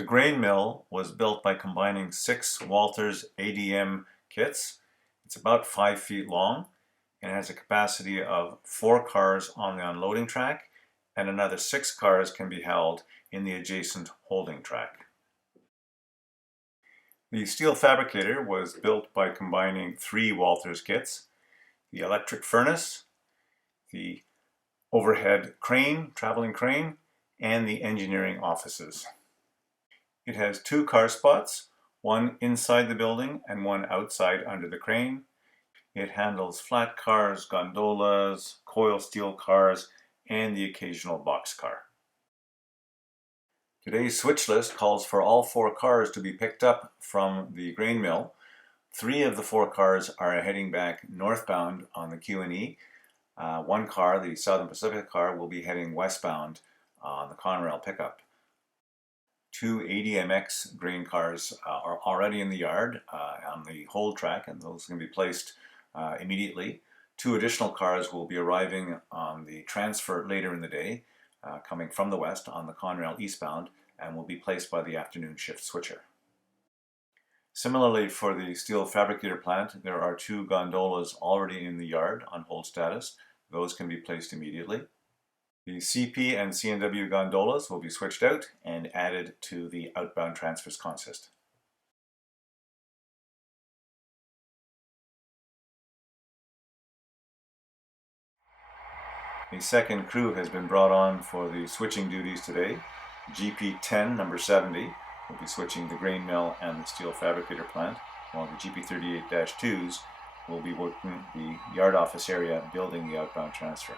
The grain mill was built by combining 6 Walters ADM kits. It's about 5 feet long and has a capacity of 4 cars on the unloading track, and another 6 cars can be held in the adjacent holding track. The steel fabricator was built by combining 3 Walters kits: the electric furnace, the overhead crane, traveling crane, and the engineering offices. It has 2 car spots, one inside the building and one outside under the crane. It handles flat cars, gondolas, coil steel cars, and the occasional box car. Today's switch list calls for all 4 cars to be picked up from the grain mill. 3 of the 4 cars are heading back northbound on the Q&NE. One car, the Southern Pacific car, will be heading westbound on the Conrail pickup. 2 ADMX grain cars are already in the yard on the hold track, and those can be placed immediately. 2 additional cars will be arriving on the transfer later in the day, coming from the west on the Conrail eastbound, and will be placed by the afternoon shift switcher. Similarly, for the steel fabricator plant, there are 2 gondolas already in the yard on hold status. Those can be placed immediately. The CP and CNW gondolas will be switched out and added to the outbound transfers consist. A second crew has been brought on for the switching duties today. GP10 number 70 will be switching the grain mill and the steel fabricator plant, while the GP38-2s will be working the yard office area building the outbound transfer.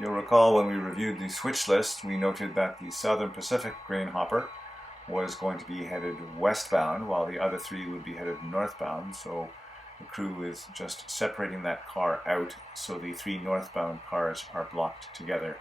You'll recall when we reviewed the switch list, we noted that the Southern Pacific grain hopper was going to be headed westbound, while the other three would be headed northbound. So the crew is just separating that car out so the three northbound cars are blocked together.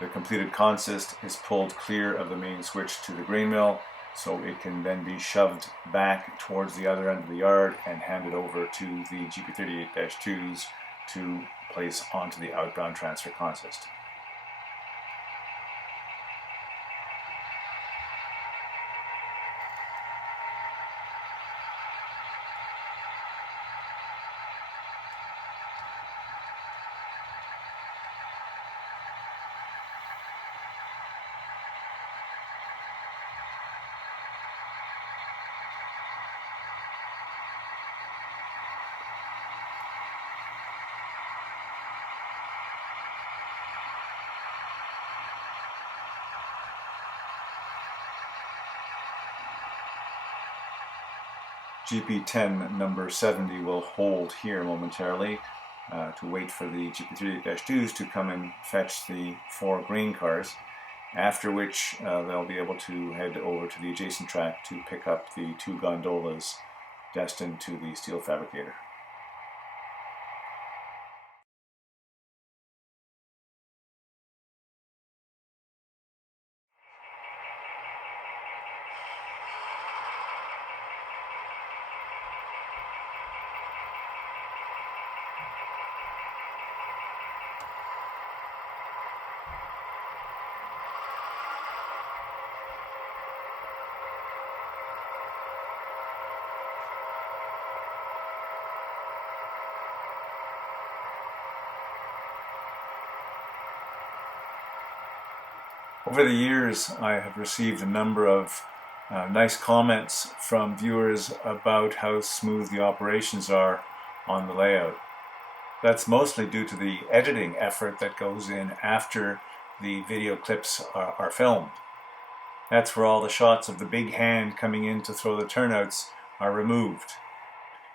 The completed consist is pulled clear of the main switch to the grain mill, so it can then be shoved back towards the other end of the yard and handed over to the GP38-2s to place onto the outbound transfer consist. GP10 number 70 will hold here momentarily to wait for the GP38-2s to come and fetch the 4 grain cars, after which they'll be able to head over to the adjacent track to pick up the 2 gondolas destined to the steel fabricator. Over the years, I have received a number of nice comments from viewers about how smooth the operations are on the layout. That's mostly due to the editing effort that goes in after the video clips are filmed. That's where all the shots of the big hand coming in to throw the turnouts are removed.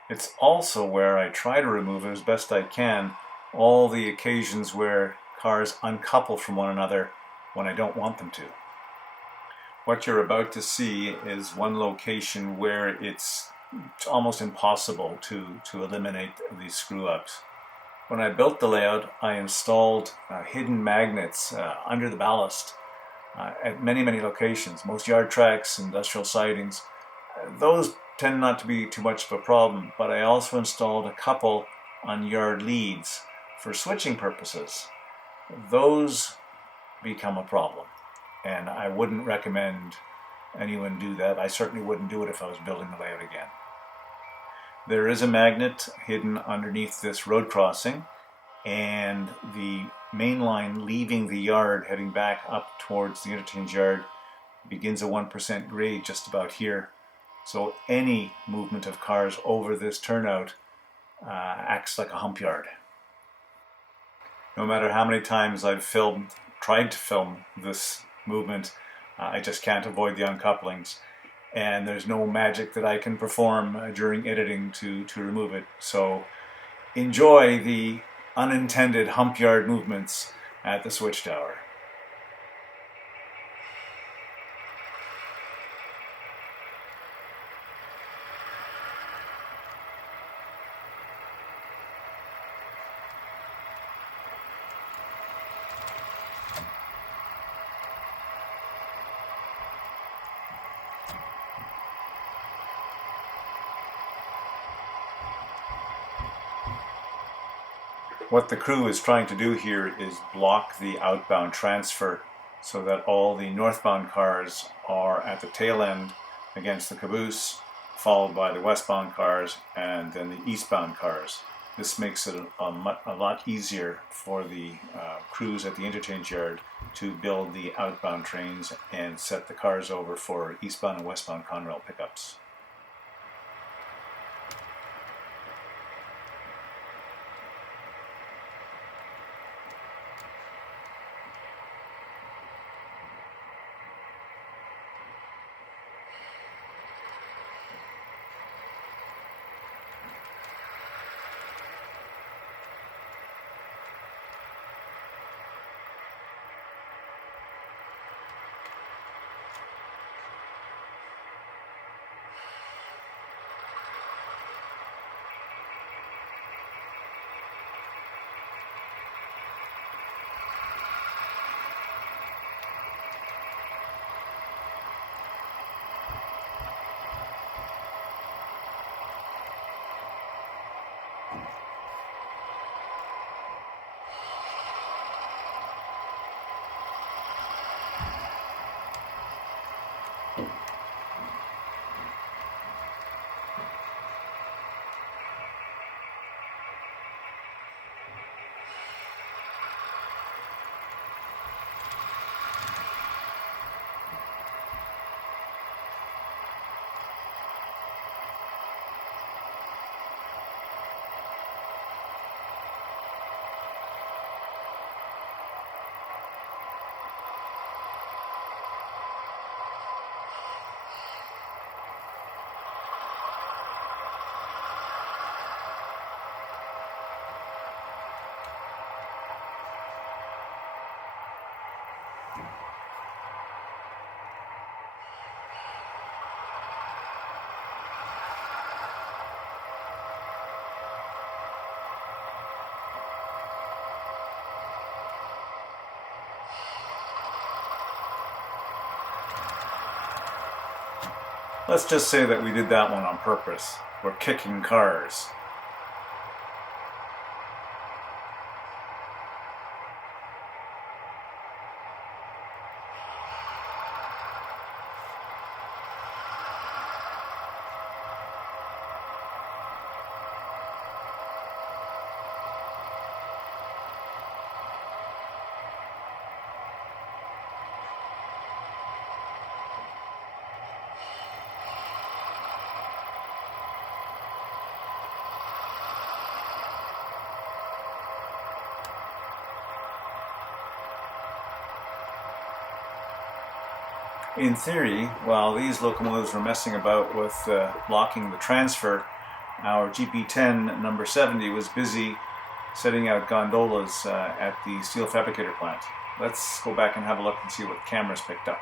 It's also where I try to remove as best I can all the occasions where cars uncouple from one another when I don't want them to. What you're about to see is one location where it's almost impossible to eliminate these screw-ups. When I built the layout, I installed hidden magnets under the ballast at many locations, most yard tracks, industrial sidings. Those tend not to be too much of a problem, but I also installed a couple on yard leads for switching purposes. Those become a problem, and I wouldn't recommend anyone do that. I certainly wouldn't do it if I was building the layout again. There is a magnet hidden underneath this road crossing, and the main line leaving the yard heading back up towards the interchange yard begins a 1% grade just about here. So any movement of cars over this turnout acts like a hump yard. No matter how many times I've tried to film this movement, I just can't avoid the uncouplings. And there's no magic that I can perform during editing to remove it. So enjoy the unintended hump yard movements at the switch tower. What the crew is trying to do here is block the outbound transfer so that all the northbound cars are at the tail end against the caboose, followed by the westbound cars and then the eastbound cars. This makes it a lot easier for the crews at the interchange yard to build the outbound trains and set the cars over for eastbound and westbound Conrail pickups. Let's just say that we did that one on purpose. We're kicking cars. In theory, while these locomotives were messing about with blocking the transfer, Our GP10 number 70 was busy setting out gondolas at the steel fabricator plant. Let's go back and have a look and see what cameras picked up.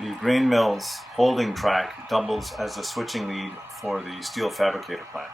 The grain mill's holding track doubles as a switching lead for the steel fabricator plant.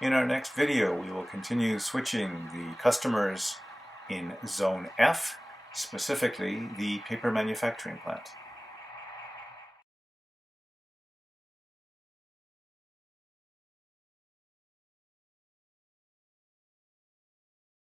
In our next video, we will continue switching the customers in Zone F, specifically the paper manufacturing plant.